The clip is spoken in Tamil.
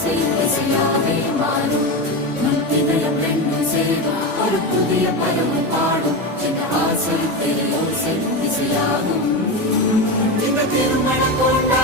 ஓசை இசையாவே மாறும். நம் இதயம் ரெண்டும் சேரும் ஒரு புதிய பருவம் பாடும். இந்த ஆசை திரை ஓசை இசையாகும். இந்த திருமண கோட்டை